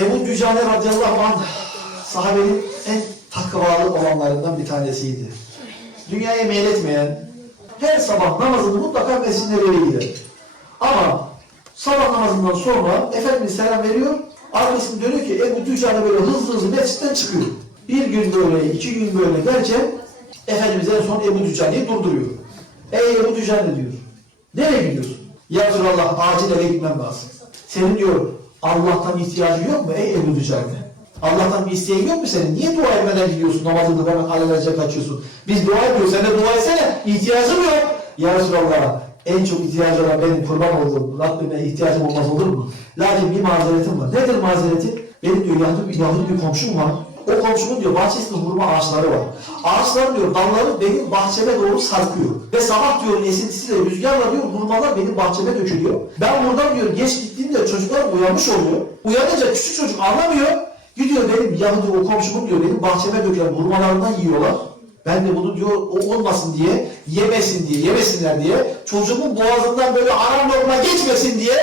Ebu Dücane radıyallahu anh sahabenin en takvalı olanlarından bir tanesiydi. Dünyaya meyletmeyen, her sabah namazını mutlaka mescid gider. Ama sabah namazından sonra Efendimiz selam veriyor, arkasını dönüyor ki Ebu Dücane böyle hızlı hızlı mescitten çıkıyor. Bir gün böyle, iki gün böyle derken Efendimiz en son Ebu Dücane'yi durduruyor. Ey Ebu Dücane diyor. Nereye gidiyorsun? Ya Resulallah acil eve gitmem lazım. Senin diyor Allah'tan ihtiyacın yok mu ey Ebu Dücane? Allah'tan bir isteğin yok mu senin? Niye dua etmeden gidiyorsun namazında hemen alelacele kaçıyorsun? Biz dua ediyoruz. Sen de dua etsene. İhtiyacım yok. Ya Resulallah en çok ihtiyacı olan benim kurban olduğum Rabbime ihtiyacım olmaz olur mu? Lakin bir mazeretim var. Nedir mazereti? Benim diyor Yahudi, Yahudi bir komşum var. O komşumun diyor bahçesinde hurma ağaçları var. Ağaçların diyor dalları benim bahçeme doğru sarkıyor. Ve sabah diyor esintisiyle rüzgarla diyor hurmalar benim bahçeme dökülüyor. Ben buradan diyor geç gittiğimde çocuklar uyanmış oluyor. Uyanınca küçük çocuk anlamıyor. Gidiyor benim Yahudi o komşumun diyor benim bahçeme dökülen hurmalarından yiyorlar. Ben de bunu diyor o olmasın diye, yemesin diye, yemesinler diye, çocuğumun boğazından böyle haram lokma geçmesin diye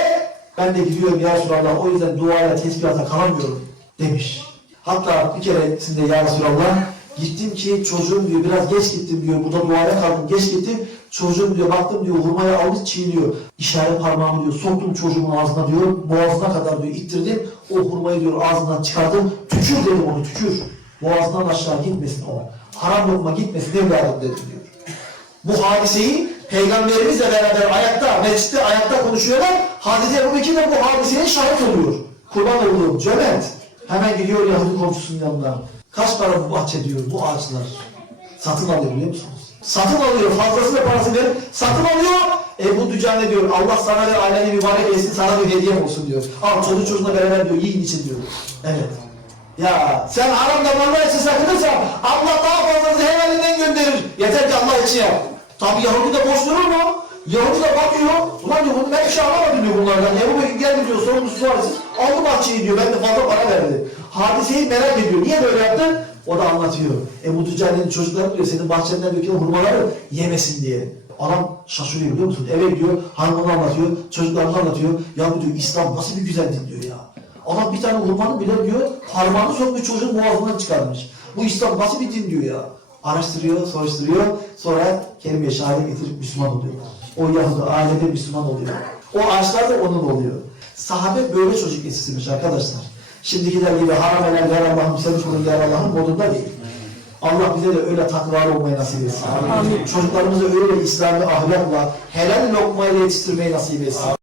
ben de gidiyorum ya Resulallah o yüzden duaya, tesbihata kalamıyorum demiş. Hatta bir keresinde ya Resulallah gittim ki çocuğum diyor biraz geç gittim diyor burada duaya kaldım geç gittim çocuğum diyor baktım diyor hurmayı almış çiğniyor işaret parmağımı diyor soktum çocuğumun ağzına diyor boğazına kadar diyor ittirdim o hurmayı diyor ağzından çıkardım tükür dedim onu tükür boğazından aşağı gitmesin o haram lokma gitmesin evladım dedim diyor. Bu hadiseyi peygamberimizle beraber ayakta, mescitte ayakta konuşuyorlar. Hazreti Ebu Bekir de bu hadiseye şahit oluyor. Kurban olduğum cömert. Hemen gidiyor Yahudi komşusunun yanına. Kaç para bu bahçe diyor, bu ağaçlar. Satın alıyor biliyor musunuz? Satın alıyor, fazlasıyla parası verip satın alıyor. Ebu Dücane diyor, Allah sana ve aileni mübarek etsin, sana bir hediyem olsun diyor. Al çocuk çocuğuna beraber diyor, yiyin için diyor. Evet. Ya sen haram damarlar için sakınırsan Allah daha fazlasını helalinden gönderir. Yeter ki Allah için yap. Tabi Yahudi de boş durur mu? Yahudi de bakıyor. Ulan diyor bunu ben şey anlamadım diyor bunlardan. Ebu Bekir geldi diyor sorumlusu var siz. Aldı bahçeyi diyor ben de fazla para verdi. Hadiseyi merak ediyor. Niye böyle yaptın? O da anlatıyor. Ebu Tüccar'ın çocukları diyor senin bahçenden dökülen hurmaları yemesin diye. Adam şaşırıyor biliyor musun? Eve gidiyor, hanımını anlatıyor, çocuklarını anlatıyor. Ya bu diyor İslam nasıl bir güzel din diyor ya. Adam bir tane hurmanın bile diyor parmağını sokmuş çocuğun boğazından çıkarmış. Bu İslam nasıl bir din diyor ya. Araştırıyor, soruşturuyor. Sonra kelime şehadet getirip Müslüman oluyor. O Yahudi ailede Müslüman oluyor. O ağaçlar da onun oluyor. Sahabe böyle çocuk yetiştirmiş arkadaşlar. Şimdikiler gibi haram helal ya Allah'ım sen kulun ya Allah'ım modunda değil. Allah bize de öyle takvalı olmayı nasip etsin. Çocuklarımızı öyle İslami ahlakla, helal lokmayla yetiştirmeyi nasip etsin.